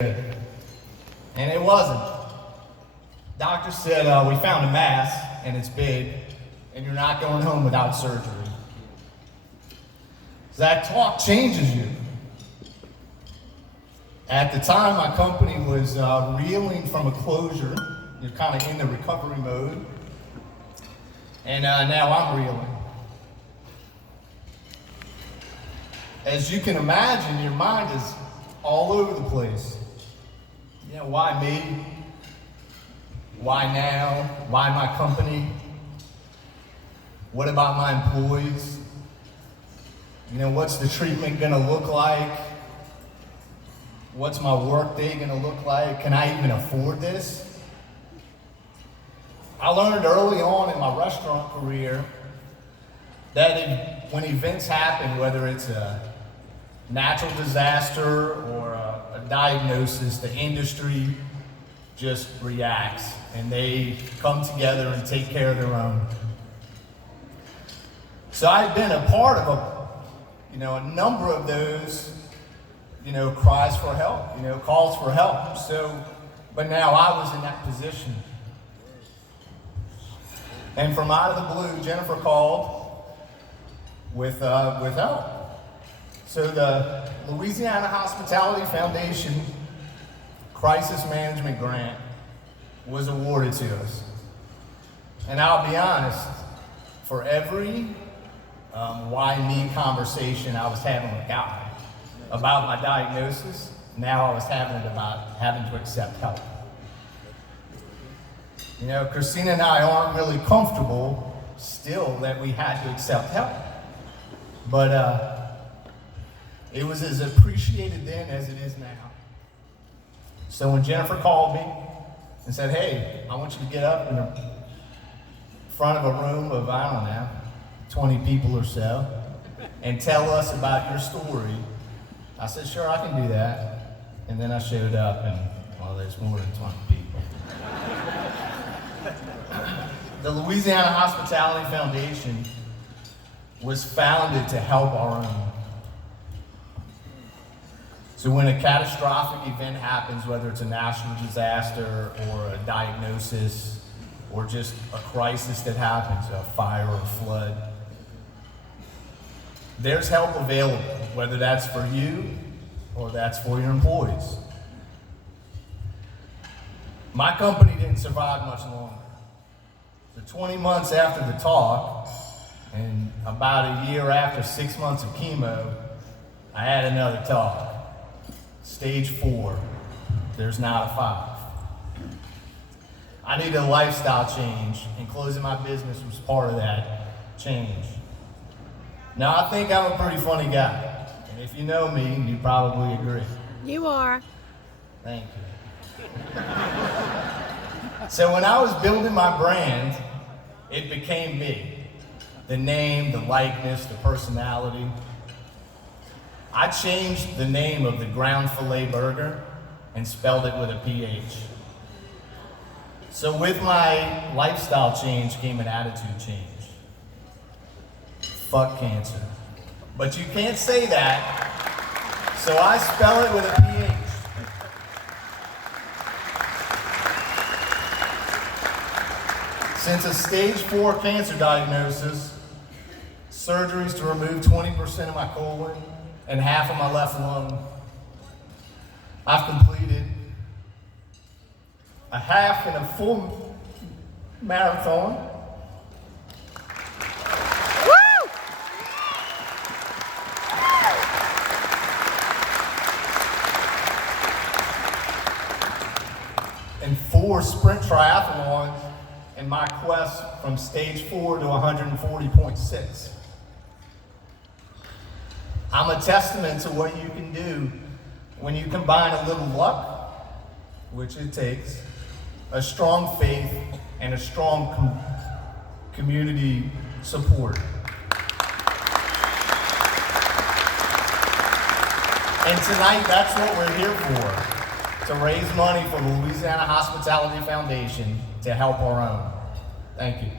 And it wasn't. Doctor said, we found a mass, and it's big, and you're not going home without surgery. That talk changes you. At the time, my company was reeling from a closure. You're kind of in the recovery mode. And now I'm reeling. As you can imagine, your mind is all over the place. You know, why me? Why now? Why my company? What about my employees? You know, what's the treatment gonna look like? What's my work day gonna look like? Can I even afford this? I learned early on in my restaurant career that when events happen, whether it's a natural disaster or a diagnosis, the industry just reacts and they come together and take care of their own. So I've been a part of a number of those, cries for help, calls for help. So, but now I was in that position. And from out of the blue, Jennifer called with help. So the Louisiana Hospitality Foundation Crisis Management Grant was awarded to us. And I'll be honest, for every why me conversation I was having with God about my diagnosis, now I was having it about having to accept help. Christina and I aren't really comfortable still that we had to accept help. But it was as appreciated then as it is now. So when Jennifer called me and said, hey, I want you to get up in the front of a room of, 20 people or so, and tell us about your story, I said, sure, I can do that. And then I showed up and, there's more than 20 people. The Louisiana Hospitality Foundation was founded to help our own. So when a catastrophic event happens, whether it's a natural disaster or a diagnosis or just a crisis that happens, a fire or a flood, there's help available, whether that's for you or that's for your employees. My company didn't survive much longer. So 20 months after the talk, and about a year after 6 months of chemo, I had another talk. Stage 4, there's not a 5. I needed a lifestyle change, and closing my business was part of that change. Now, I think I'm a pretty funny guy, and if you know me, you probably agree. You are. Thank you. So when I was building my brand, it became me. The name, the likeness, the personality. I changed the name of the ground filet burger and spelled it with a PH. So with my lifestyle change came an attitude change. Fuck cancer. But you can't say that, so I spell it with a PH. Since a stage 4 cancer diagnosis, surgeries to remove 20% of my colon and half of my left lung, I've completed a half and a full marathon. And 4 sprint triathlons in my quest from stage 4 to 140.6. I'm a testament to what you can do when you combine a little luck, which it takes, a strong faith, and a strong community support. And tonight, that's what we're here for, to raise money for the Louisiana Hospitality Foundation to help our own. Thank you.